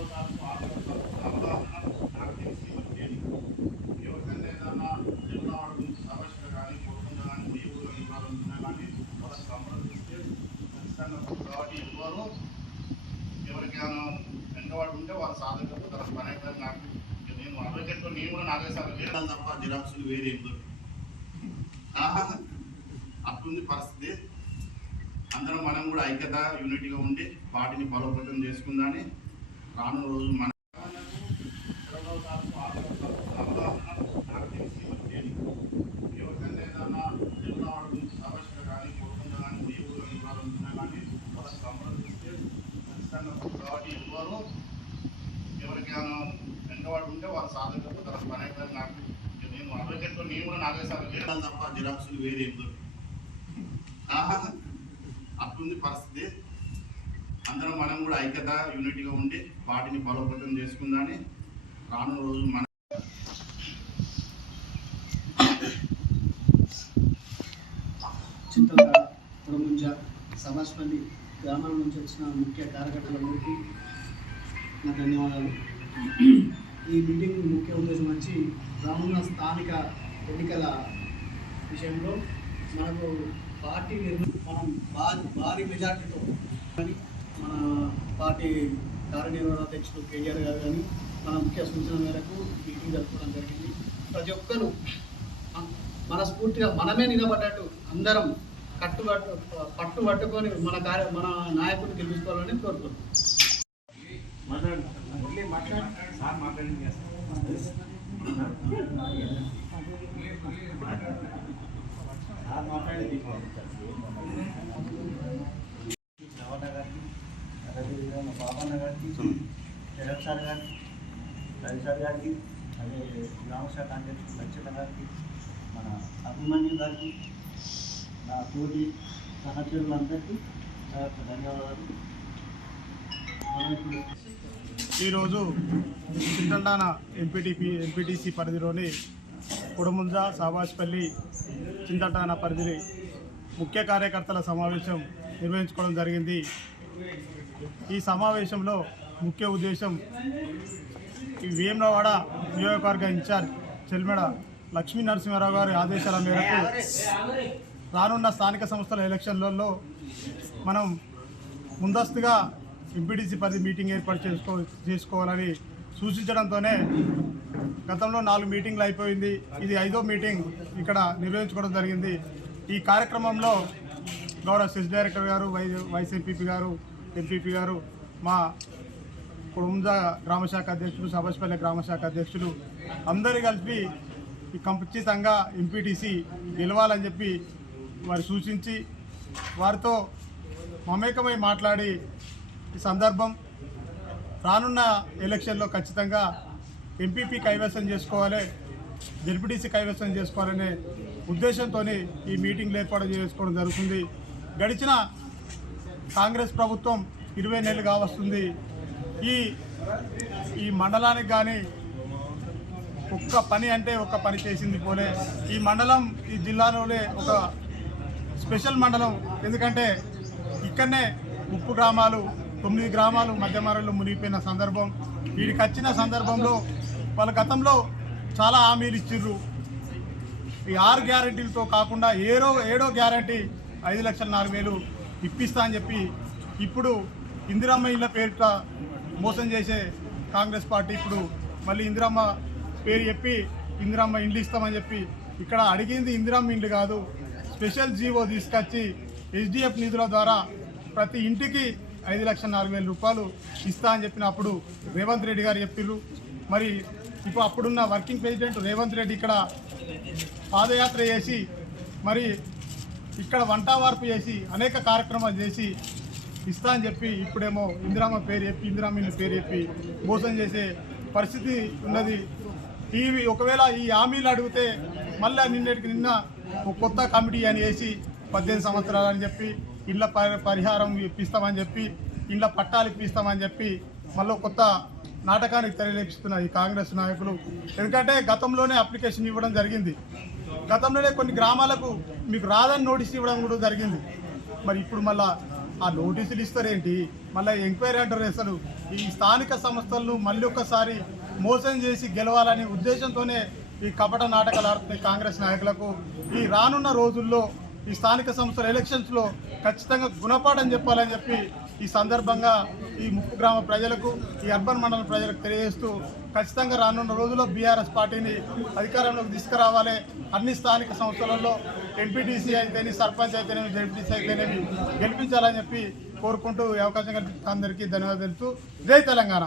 ఎవరికైనా ఏదన్నా జిల్లా గురించి సమస్యలు కానీ కొడుకుందా కానీ మీ ఊళ్ళో ఇవ్వాలనుకున్నా కానీ వాళ్ళకి సంప్రదిస్తే ఖచ్చితంగా కాబట్టి ఇవ్వరు. ఎవరికైనా వెంటవాడు ఉంటే వాళ్ళ సాధకులు తన పని అయితే నాకు నేను అడ్వకేట్లో నేను కూడా 4 సార్లు వేయాలి తప్ప జిరాక్సులు వేరే అట్లుంది పరిస్థితి. అందరం మనం కూడా ఐక్యత యూనిటీగా ఉండి వాటిని బలోపేతం చేసుకుందని రానున్న రోజు మన ఎవరికైనా ఏదన్నా జిల్లా గురించి సమస్యలు కానీ కొడుకుందా కానీ మీ ఊళ్ళో ఇవ్వాలనుకున్నా కానీ వాళ్ళకి సంప్రదిస్తే ఖచ్చితంగా కాబట్టి ఇవ్వరు. ఎవరికైనా వెంటవాడు ఉంటే వాళ్ళ సాధకులు తన పని అయితే నాకు నేను అడ్వకేట్లో నేను కూడా 4 సార్లు వేయాలి తప్ప జిరాక్సులు వేరే అట్లుంది పరిస్థితి. అందరం మనం కూడా ఐక్యత యూనిటీగా ఉండి వాటిని బలోపేతం చేసుకుందని రానున్న రోజు మన చింతల కొడముంజ సమాజ్పల్లి గ్రామాల నుంచి వచ్చిన ముఖ్య కార్యకర్తలందరికీ నా ధన్యవాదాలు. ఈ మీటింగ్ ముఖ్య ఉద్దేశం వచ్చి రానున్న స్థానిక ఎన్నికల విషయంలో మనకు పార్టీ మనం భారీ మెజార్టీతో కానీ మన పార్టీ కార్యనిర్వహణ అధ్యక్షుడు కేటీఆర్ గారు కానీ మన ముఖ్య సూచన మేరకు మీటింగ్ జరుపుకోవడం జరిగింది. ప్రతి ఒక్కరూ మనస్ఫూర్తిగా మనమే నిలబడ్డట్టు అందరం పట్టుకొని మన నాయకుడిని గెలుచుకోవాలని కోరుకుంటున్నాం. రవాణా గారికి అదేవిధంగా మా బాబన్న గారికి శరత్ సార్ గారికి రవి సార్ గారికి అదే గ్రామశాఖ అధ్యక్షుడు లక్షణ గారికి మన అభిమన్యు గారికి నా తోటి సహచరులందరికీ ధన్యవాదాలు. ఈరోజు చింతల్టాన ఎంపీటీసీ పరిధిలోని కొడముంజ సాబాజ్పల్లి చింతల్టాన పరిధి ముఖ్య కార్యకర్తల సమావేశం నిర్వహించుకోవడం జరిగింది. ఈ సమావేశంలో ముఖ్య ఉద్దేశం ఈ వేములవాడ నియోజకవర్గ ఇన్ఛార్జ్ చెల్మెడ లక్ష్మీ నరసింహారావు గారి ఆదేశాల మేరకు రానున్న స్థానిక సంస్థల ఎలక్షన్లలో మనం ముందస్తుగా ఎంపీటీసీ పరిధి మీటింగ్ ఏర్పాటు చేసుకోవాలని సూచించడంతోనే గతంలో 4 మీటింగ్లు అయిపోయింది. ఇది 5వ మీటింగ్ ఇక్కడ నిర్వహించుకోవడం జరిగింది. ఈ కార్యక్రమంలో గౌరవ సెస్ డైరెక్టర్ గారు, వైస్ ఎంపీపీ గారు, ఎంపీపీ గారు, మా కొడముంజ గ్రామశాఖ అధ్యక్షులు, సబాజ్పల్లి గ్రామశాఖ అధ్యక్షులు అందరూ కలిపి ఖచ్చితంగా ఎంపీటీసీ గెలవాలని చెప్పి వారు సూచించి వారితో మమేకమై మాట్లాడి ఈ సందర్భం రానున్న ఎలక్షన్లో ఖచ్చితంగా ఎంపీపీ కైవసం చేసుకోవాలి, జెడ్పీటీసీ కైవసం చేసుకోవాలనే ఉద్దేశంతో ఈ మీటింగ్లు ఏర్పాటు చేసుకోవడం జరుగుతుంది. గడిచిన కాంగ్రెస్ ప్రభుత్వం 20 నెలలుగా వస్తుంది. ఈ మండలానికి కానీ ఒక్క పని అంటే ఒక్క పని చేసింది పోలే. ఈ మండలం ఈ జిల్లాలోనే ఒక స్పెషల్ మండలం. ఎందుకంటే ఇక్కడనే ఉప్పు గ్రామాలు 9 గ్రామాలు మధ్యమారులు మునిగిపోయిన సందర్భం. వీడికి వచ్చిన సందర్భంలో వాళ్ళ గతంలో చాలా హామీలు ఇచ్చిర్రు. ఈ 6 గ్యారంటీలతో కాకుండా ఏడో గ్యారంటీ 5,04,000 ఇప్పిస్తా అని చెప్పి ఇప్పుడు ఇందిరమ్మ ఇళ్ళ పేరిట మోసం చేసే కాంగ్రెస్ పార్టీ ఇప్పుడు మళ్ళీ ఇందిరమ్మ పేరు చెప్పి ఇందిరమ్మ ఇండ్లు ఇస్తామని చెప్పి ఇక్కడ అడిగింది ఇందిరమ్మ ఇండ్లు కాదు, స్పెషల్ జీవో తీసుకొచ్చి SDF నిధుల ద్వారా ప్రతి ఇంటికి 5,04,000 రూపాయలు ఇస్తా అని చెప్పినప్పుడు రేవంత్ రెడ్డి గారు చెప్పిర్రు. మరి ఇప్పుడు అప్పుడున్న వర్కింగ్ ప్రెసిడెంట్ రేవంత్ రెడ్డి ఇక్కడ పాదయాత్ర చేసి మరి ఇక్కడ వంటవార్పు చేసి అనేక కార్యక్రమాలు చేసి ఇస్తా అని చెప్పి ఇప్పుడేమో ఇందిరమ్మ పేరు చెప్పి ఇందిరమ్మ ఇండ్ల పేరు చెప్పి మోసం చేసే పరిస్థితి ఉన్నది. ఒకవేళ ఈ హామీలు అడిగితే మళ్ళీ నిన్న కొత్త కమిటీ అని వేసి 18 సంవత్సరాలు అని చెప్పి ఇళ్ళ పరిహారం ఇప్పిస్తామని చెప్పి ఇళ్ళ పట్టాలు ఇప్పిస్తామని చెప్పి మళ్ళీ కొత్త నాటకానికి తెరలేపిస్తున్నారు ఈ కాంగ్రెస్ నాయకులు. ఎందుకంటే గతంలోనే అప్లికేషన్ ఇవ్వడం జరిగింది, గతంలోనే కొన్ని గ్రామాలకు మీకు రాదని నోటీస్ ఇవ్వడం కూడా జరిగింది. మరి ఇప్పుడు మళ్ళీ ఆ నోటీసులు ఇస్తారేంటి, మళ్ళీ ఎంక్వైరీ అంటారు. అసలు ఈ స్థానిక సంస్థలను మళ్ళీ ఒక్కసారి మోసం చేసి గెలవాలనే ఉద్దేశంతోనే ఈ కపట నాటకాలు ఆడుతున్న కాంగ్రెస్ నాయకులకు ఈ రానున్న రోజుల్లో ఈ స్థానిక సంస్థల ఎలక్షన్స్లో ఖచ్చితంగా గుణపాఠం చెప్పాలని చెప్పి ఈ సందర్భంగా ఈ ముప్పు గ్రామ ప్రజలకు, ఈ అర్బన్ మండలం ప్రజలకు తెలియజేస్తూ ఖచ్చితంగా రానున్న రోజుల్లో బీఆర్ఎస్ పార్టీని అధికారంలోకి తీసుకురావాలి. అన్ని స్థానిక సంస్థలలో ఎంపీటీసీ అయితేనే, సర్పంచ్ అయితేనేమి, జెడ్పీటీసీ అయితేనేమి గెలిపించాలని చెప్పి కోరుకుంటూ ఈ అవకాశం కల్పించిన అందరికీ ధన్యవాదాలు తెలుపుతూ జై తెలంగాణ.